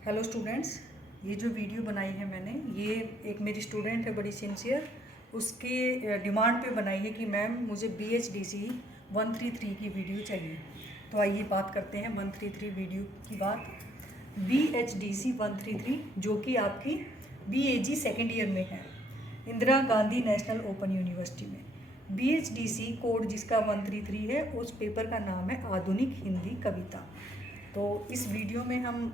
Hello students, ये जो video बनाई है मैंने, ये एक मेरी स्टूडेंट है बड़ी सिंसियर, उसके डिमांड पे बनाई है कि मैम मुझे BHDC 133 की वीडियो चाहिए। तो आइए बात करते हैं 133 वीडियो की बात। BHDC 133 जो कि आपकी BAG सेकेंड ईयर में है, Indira Gandhi national open university में। BHDC कोड जिसका 133 है, उस पेपर का नाम है आधुनिक हिंदी कविता। तो इस वीडियो में हम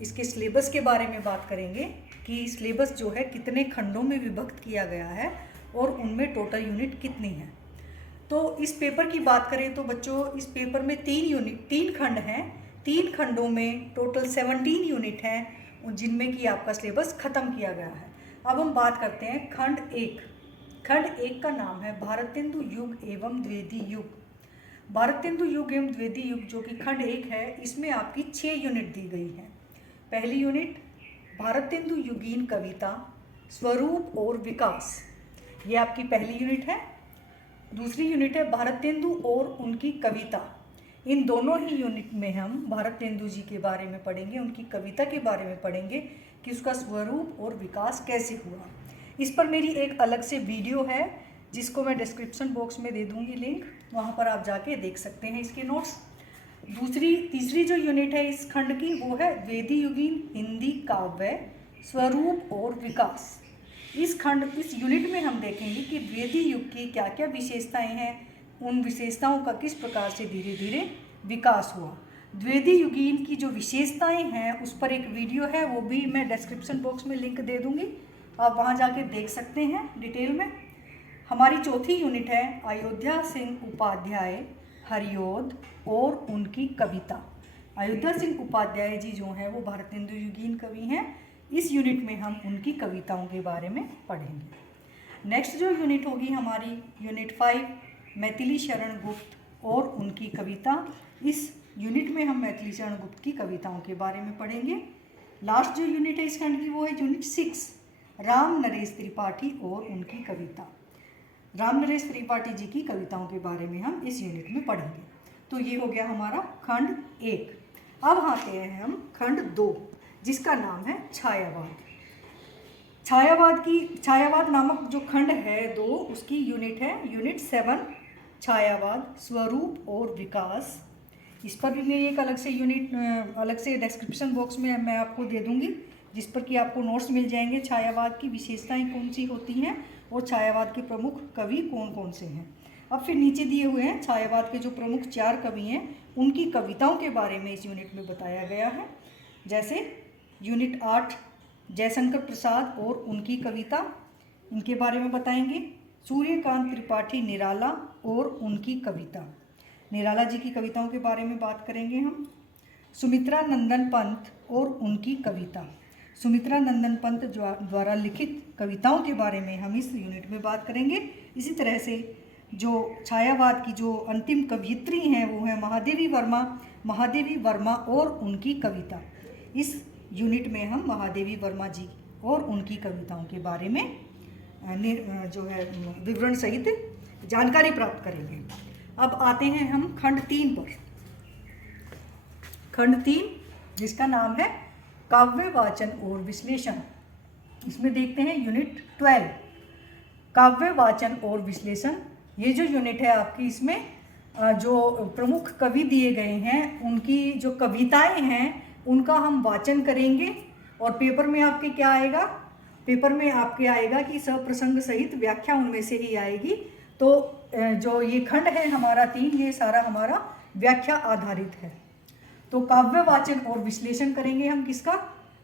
इसके सिलेबस के बारे में बात करेंगे कि सिलेबस जो है कितने खंडों में विभक्त किया गया है और उनमें टोटल यूनिट कितनी है। तो इस पेपर की बात करें तो बच्चों, इस पेपर में 3 खंड हैं। 3 खंडों में टोटल 17 यूनिट हैं जिनमें कि आपका सिलेबस ख़त्म किया गया है। अब हम बात करते हैं खंड 1। खंड 1 का नाम है भारतेंदु युग एवं द्विवेदी युग। भारतेंदु युग एवं द्विवेदी युग जो कि खंड 1 है, इसमें आपकी 6 यूनिट दी गई हैं। पहली यूनिट भारतेंदु युगीन कविता, स्वरूप और विकास, ये आपकी पहली यूनिट है। दूसरी यूनिट है भारतेंदु और उनकी कविता। इन दोनों ही यूनिट में हम भारतेंदु जी के बारे में पढ़ेंगे, उनकी कविता के बारे में पढ़ेंगे कि उसका स्वरूप और विकास कैसे हुआ। इस पर मेरी एक अलग से वीडियो है जिसको मैं डिस्क्रिप्शन बॉक्स में दे दूंगी लिंक, वहाँ पर आप जाके देख सकते हैं इसके नोट्स। तीसरी जो यूनिट है इस खंड की, वो है वेदी युगीन हिंदी काव्य, स्वरूप और विकास। इस यूनिट में हम देखेंगे कि वेदी युग की क्या क्या विशेषताएं हैं, उन विशेषताओं का किस प्रकार से धीरे धीरे विकास हुआ। द्विवेदी युगीन की जो विशेषताएं हैं उस पर एक वीडियो है, वो भी मैं डिस्क्रिप्शन बॉक्स में लिंक दे दूंगी, आप वहाँ जाके देख सकते हैं डिटेल में। हमारी चौथी यूनिट है अयोध्या सिंह उपाध्याय हरिओद और उनकी कविता। अयोध्या सिंह उपाध्याय जी जो हैं वो भारतेंदु युगीन कवि हैं। इस यूनिट में हम उनकी कविताओं के बारे में पढ़ेंगे। नेक्स्ट जो यूनिट होगी हमारी यूनिट 5, मैथिली शरण गुप्त और उनकी कविता। इस यूनिट में हम मैथिली शरण गुप्त की कविताओं के बारे में पढ़ेंगे। लास्ट जो यूनिट है इस खंड की, वो है यूनिट 6, राम नरेश त्रिपाठी और उनकी कविता। राम नरेश त्रिपाठी जी की कविताओं के बारे में हम इस यूनिट में पढ़ेंगे। तो ये हो गया हमारा खंड 1। अब आते हैं हम खंड 2 जिसका नाम है छायावाद। छायावाद नामक जो खंड है 2, उसकी यूनिट है यूनिट 7, छायावाद, स्वरूप और विकास। इस पर भी मेरी एक अलग से डिस्क्रिप्शन बॉक्स में मैं आपको दे दूंगी, जिस पर कि आपको नोट्स मिल जाएंगे। छायावाद की विशेषताएं कौन सी होती हैं और छायावाद के प्रमुख कवि कौन कौन से हैं। अब फिर नीचे दिए हुए हैं छायावाद के जो प्रमुख 4 कवि हैं, उनकी कविताओं के बारे में इस यूनिट में बताया गया है। जैसे यूनिट 8, जयशंकर प्रसाद और उनकी कविता, इनके बारे में बताएंगे। सूर्यकांत त्रिपाठी निराला और उनकी कविता, निराला जी की कविताओं के बारे में बात करेंगे हम। सुमित्रा नंदन पंत और उनकी कविता, सुमित्रा नंदन पंत द्वारा लिखित कविताओं के बारे में हम इस यूनिट में बात करेंगे। इसी तरह से जो छायावाद की जो अंतिम कवयित्री हैं वो है महादेवी वर्मा और उनकी कविता। इस यूनिट में हम महादेवी वर्मा जी और उनकी कविताओं के बारे में जो है विवरण सहित जानकारी प्राप्त करेंगे। अब आते हैं हम खंड 3 पर। खंड 3 जिसका नाम है काव्य वाचन और विश्लेषण। इसमें देखते हैं यूनिट 12, काव्य वाचन और विश्लेषण। ये जो यूनिट है आपकी, इसमें जो प्रमुख कवि दिए गए हैं उनकी जो कविताएं हैं उनका हम वाचन करेंगे। और पेपर में आपके क्या आएगा, पेपर में आपके आएगा कि सप्रसंग सहित व्याख्या उनमें से ही आएगी। तो जो ये खंड है हमारा 3, ये सारा हमारा व्याख्या आधारित है। तो काव्य वाचन और विश्लेषण करेंगे हम किसका,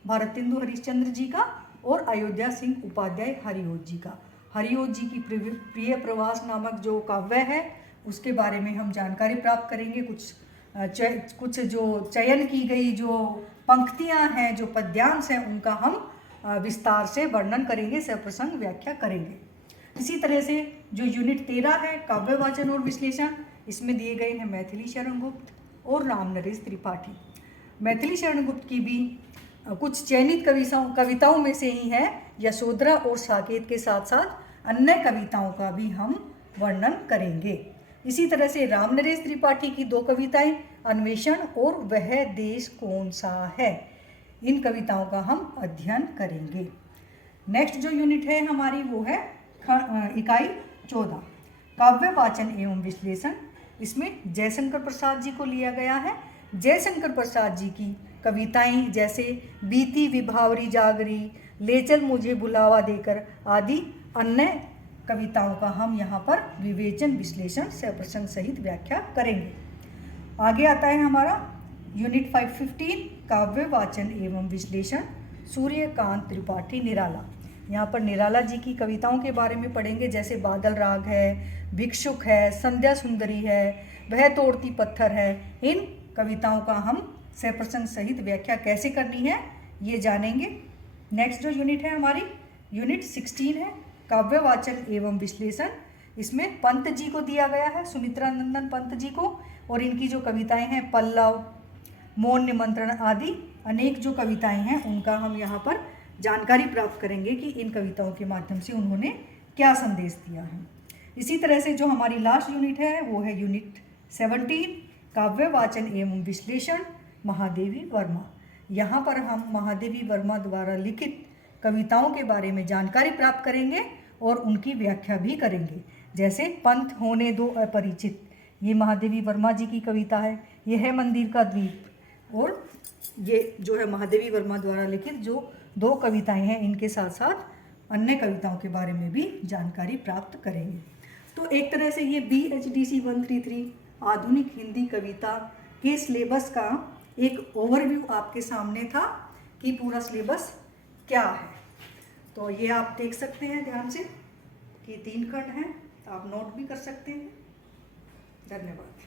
भारतेंदु हरिश्चंद्र जी का और अयोध्या सिंह उपाध्याय हरिओद जी का। हरिओद जी की प्रिय प्रवास नामक जो काव्य है उसके बारे में हम जानकारी प्राप्त करेंगे। कुछ जो चयन की गई जो पंक्तियां हैं, जो पद्यांश हैं, उनका हम विस्तार से वर्णन करेंगे, सप्रसंग व्याख्या करेंगे। इसी तरह से जो यूनिट 13 है काव्य वाचन और विश्लेषण, इसमें दिए गए हैं मैथिली शरण गुप्त और राम नरेश त्रिपाठी। मैथिली शरण गुप्त की भी कुछ चयनित कविताओं में से ही है यशोधरा और साकेत के साथ साथ अन्य कविताओं का भी हम वर्णन करेंगे। इसी तरह से राम नरेश त्रिपाठी की 2 कविताएं, अन्वेषण और वह देश कौन सा है, इन कविताओं का हम अध्ययन करेंगे। नेक्स्ट जो यूनिट है हमारी वो है इकाई 14 काव्य वाचन एवं विश्लेषण। इसमें जयशंकर प्रसाद जी को लिया गया है। जयशंकर प्रसाद जी की कविताएं जैसे बीती विभावरी जागरी, ले चल मुझे बुलावा देकर आदि अन्य कविताओं का हम यहाँ पर विवेचन विश्लेषण प्रसंग सहित व्याख्या करेंगे। आगे आता है हमारा यूनिट 515 काव्य वाचन एवं विश्लेषण सूर्यकांत त्रिपाठी निराला। यहाँ पर निराला जी की कविताओं के बारे में पढ़ेंगे, जैसे बादल राग है, भिक्षुक है, संध्या सुंदरी है, वह तोड़ती पत्थर है। इन कविताओं का हम प्रसंग सहित व्याख्या कैसे करनी है ये जानेंगे। नेक्स्ट जो यूनिट है हमारी यूनिट 16 है काव्य वाचन एवं विश्लेषण। इसमें पंत जी को दिया गया है, सुमित्रा नंदन पंत जी को, और इनकी जो कविताएं हैं पल्लव, मौन निमंत्रण आदि अनेक जो कविताएं हैं उनका हम यहाँ पर जानकारी प्राप्त करेंगे कि इन कविताओं के माध्यम से उन्होंने क्या संदेश दिया है। इसी तरह से जो हमारी लास्ट यूनिट है वो है यूनिट 17 काव्य वाचन एवं विश्लेषण महादेवी वर्मा। यहाँ पर हम महादेवी वर्मा द्वारा लिखित कविताओं के बारे में जानकारी प्राप्त करेंगे और उनकी व्याख्या भी करेंगे। जैसे पंथ होने दो अपरिचित, ये महादेवी वर्मा जी की कविता है। ये है मंदिर का द्वीप, और ये जो है महादेवी वर्मा द्वारा लिखित जो 2 कविताएं हैं, इनके साथ साथ अन्य कविताओं के बारे में भी जानकारी प्राप्त करेंगे। तो एक तरह से ये BHDC 133 आधुनिक हिंदी कविता के सिलेबस का एक ओवरव्यू आपके सामने था कि पूरा सिलेबस क्या है। तो ये आप देख सकते हैं ध्यान से कि 3 खंड हैं, आप नोट भी कर सकते हैं। धन्यवाद।